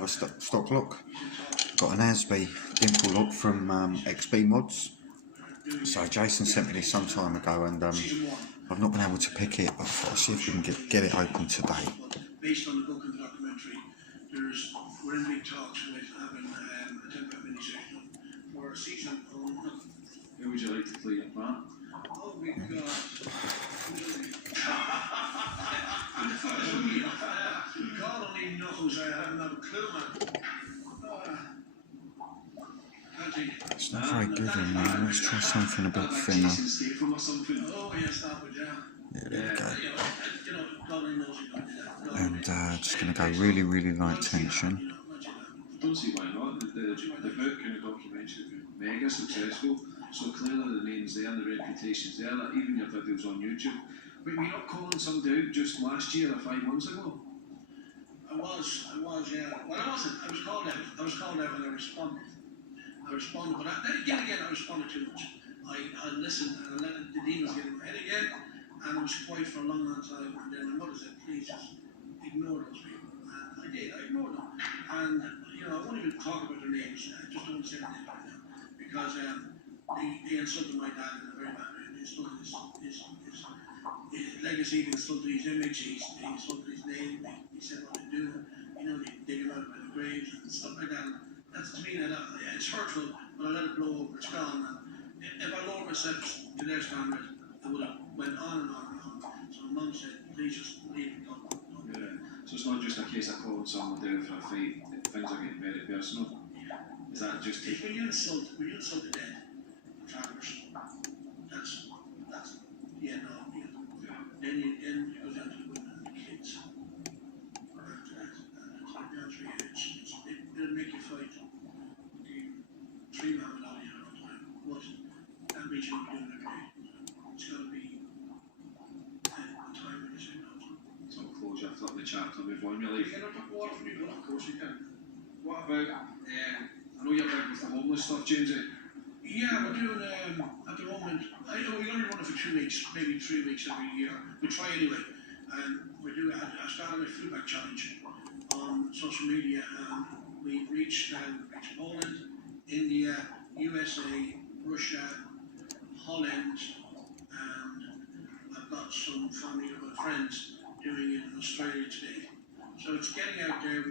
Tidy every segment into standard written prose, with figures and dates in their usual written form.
another stock lock. Got an AZBE dimple lock from XBmods. So Jason sent me this some time ago, and I've not been able to pick it, but I thought I'll see if we can get it open today. Based on the book and the documentary, we're in big talks with having a 10-part mini-section for a season. Who would you like to play your part? Oh, we got... God only knows, I haven't a clue, man. It's not very good in there. Let's try something a bit thinner. Oh, yes, that would, yeah. Yeah, there we go. God only knows you don't do that. And just going to go really, really light tension. I don't see why not. The book and the documentary have been mega successful, so clearly the name's there and the reputation's there, like even your videos on YouTube. But you're not calling somebody out just last year or 5 months ago? I was, yeah. Well, I wasn't. I was called out and I responded. But then again, I responded too much. I listened and I let the demons get in my head again, and I was quiet for a long time. And then my mother said, please just ignore those people. And I did. I ignored them. And, I won't even talk about their names. I just don't say their names right now. Because they insulted my dad in a very bad way. They insulted his legacy, they insulted his image, they insulted his name, he said what they do, they dig him out of the graves and stuff like that. That's to me, it's hurtful, but I let it blow over, it's gone. And if I lowered myself to their standard, I would have went on and on and on. So my mum said, please just leave it, don't. Yeah. So it's not just a case of calling someone down for a fight, things are getting very personal. Is that just... When you insult the dead, travelers, that's yeah, no, then it goes down to the women and the kids. After that, and it's like down through it'll make you fight. The 3 man out here all the time. What that means you're not doing okay. It's got to be a time when you say no. So closure, flip the chapter, move on your life. You can take water from people, of course you can. What about, I know you're big with the homeless stuff, Jamesy. Yeah, we're doing, at the moment, we only run it for 2 weeks, maybe 3 weeks every year. We try anyway. And we're doing, I started a food bag challenge on social media, and we've reached Poland, India, USA, Russia, Holland, and I've got some family of my friends doing it in Australia today. So it's getting out there.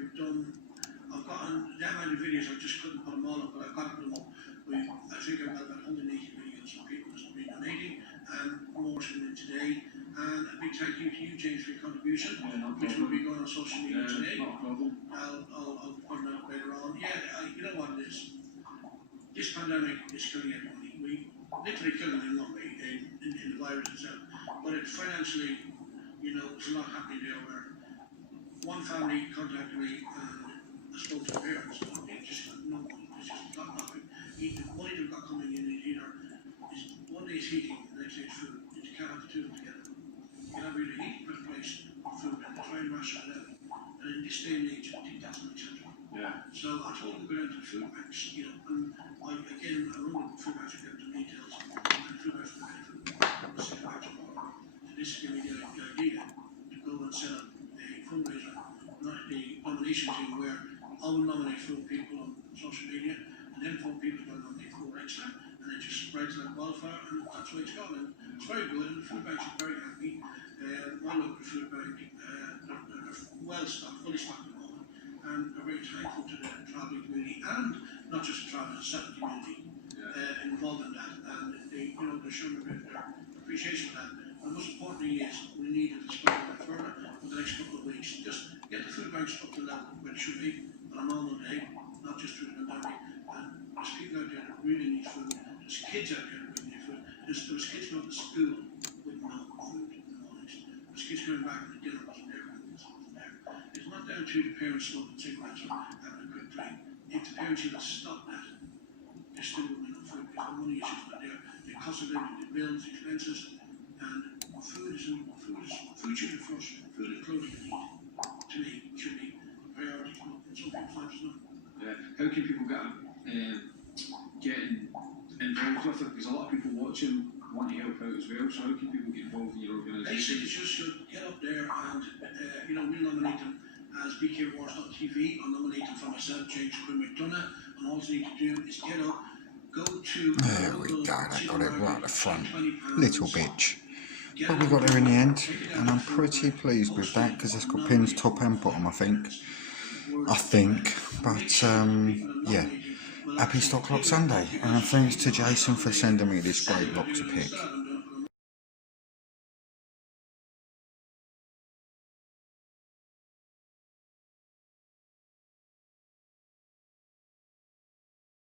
I've gotten that many videos, I just couldn't put them all up, but I've got them up. I think I've got about 180 videos from people who've been donating, and more coming in today. And a big thank you to you, James, for your contribution, which will be going on social media today. No problem. I'll point it out later on. Yeah, you know what it is. This pandemic is killing everybody. We literally killing them in one way, in the virus itself. But it financially, there's a lot happening there where one family contacted me and I spoke to their parents. They just got no money. It's just got nothing. The money they've got coming in is either one day's heating, the next day's food. You can't have the two of them together. You can have either heat, better place, or food, and try and ration it out. And in this day and age, I think that's unacceptable. Yeah. So I told them to go down to the food banks, and I run the food banks to get them details, and the food banks will pay for the same batch of water. So this gave me the idea to go and set up a fundraiser, not a nomination team where I will nominate 4 people on social media, and then 4 people will nominate 4 extra, and it just spreads like wildfire, and that's where it's gone. And it's very good, and the food banks are very happy. My local food bank, they're well stocked, fully stocked at the moment, and are very thankful to the travelling community, and not just the travelling, the settlement community involved in that, and they're showing a bit of their appreciation for that. And the most important thing is we need to spread that further for the next couple of weeks. Just get the food banks up to the level where it should be on a normal day, not just through the pandemic. And there's people out there that really need food. There's kids out there that really need food. There's kids going to school with no food in the mornings. There's kids going back and the dinner wasn't there and this wasn't there. It's not down to the parents smoking cigarettes or having a quick drink. If the parents either stop that, there still will be no food because the money issues not there. The cost of living, the bills, the expenses, and food should be first. Food and clothing you need, to me, should be priority. And some people find it's not. Yeah. How can people getting involved with it? Because a lot of people watching want to help out as well. So how can people get involved in your organisation? Basically, just should get up there and we'll nominate them. as BKWars.tv. I'm nominated for myself, James Quinn McDonough, and all you need to do is get up, go to There we go, that got it right at the front. Little bitch. But we got there in the end, and I'm pretty pleased with that because it's got pins top and bottom, I think. But yeah, happy Stock Lock Sunday, and thanks to Jason for sending me this great lock to pick.